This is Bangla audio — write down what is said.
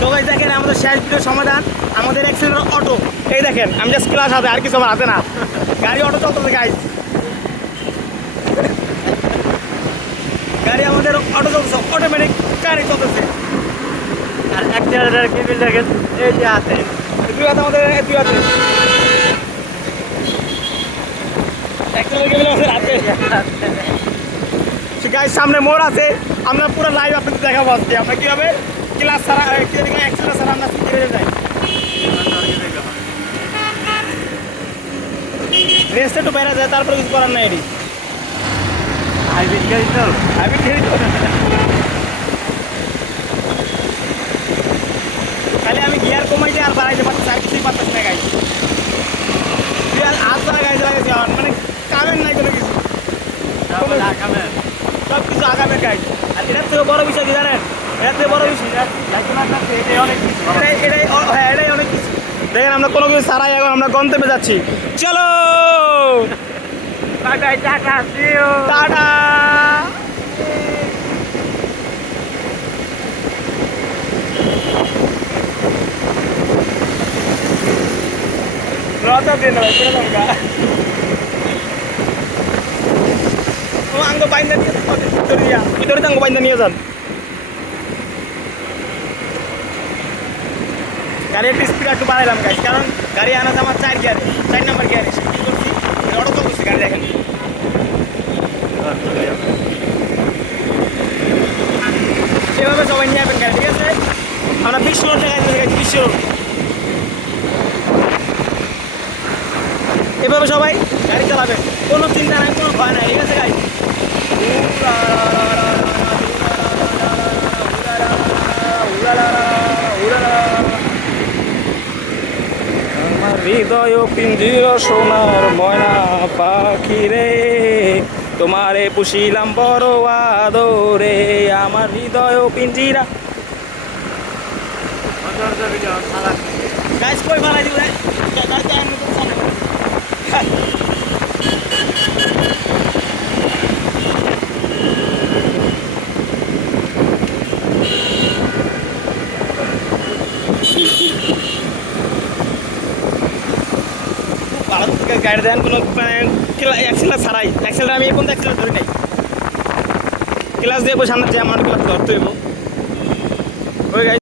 তো গাইস দেখেন আমাদের শেষ ভিডিও সমাধান আমাদের অ্যাক্সিডেন্ট অটো এই দেখেন আমি জাস্ট ক্লাস হাতে আর কিছু আমার হাতে না গাড়ি অটো চলতেছে গাইস গাড়ি আমাদের অটো চলতেছে অটোমেটিক গাড়ি চলতেছে আর অ্যাক্সিডেন্টের কেবিল দেখেন এই যে আছে দুই হাতে আমাদের দুই হাতে অ্যাক্সিডেন্ট কেবিল আমাদের হাতে গাইস সামনে মোড় আছে আমরা পুরো লাইভ আপনাদের দেখাবো আজকে আমরা কীভাবে ক্লাস ছাড়া অ্যাক্সিডেন্ট ছাড়া আমরা ফিরে যাই রেস্ট একটু বেড়ে যায় তারপরে কিছু করার নাই এটি হাইব্রিড গাড়ি তো হাইব্রিড গাড়ি তো খালি আমি গিয়ার কমাইতে আর বাড়াইতে পারতেছি আর কিছুই পারতেছি না গাড়ি গিয়ার হাত ধরা গাড়ি লাগাইছি আমার মানে কামের নাই কোনো কিছু সব কিছু আগামের গাড়ি আর এটার থেকে বড় বিষয় কি জানেন এটার থেকে বড় বিষয় এটাই অনেক কিছু এটাই অনেক কিছু দেখেন আমরা কোনো কিছু ছাড়াই এখন আমরা গন্তব্যে যাচ্ছি চলো টাটা দিও টাটা রতা দিন ভাই পুরো লঙ্কা ও আঙ্গ বাইন্দা নিয়ে ভিতরে আঙ্গ বাইন্দা নিয়ে যান গাড়ির স্পিড একটু বাড়াইলাম গাইস কারণ গাড়ি আনা আমার 4 গিয়ারে 4 নাম্বার গিয়ারে কি করছি অটো চলতেছে গাড়ি দেখেন সেভাবে সবাই নিয়ে যাবেন গাড়ি ঠিক আছে আমরা 20 লোড জায়গায় চলে গেছি 20 লোড এভাবে সবাই গাড়ি চালাবেন কোনো চিন্তা নাই কোনো ভয় নাই ঠিক আছে গাড়ি আমার হৃদয় পিঞ্জির সোনার ময়না পাখি রে তোমারে পুষিলাম বড় আদরে আমার হৃদয় পিঞ্জিরা গাইস কই বানাই দিও রে গাড়িতে আমি তো সামনে গাড়ি দেন কোনো অ্যাক্সিলার ছাড়াই অ্যাক্সিলার আমি এখন অ্যাক্সিলার ধরি নাই ক্লাস দিয়ে সামনে যে আমার ক্লাস ধরতে হইব ওই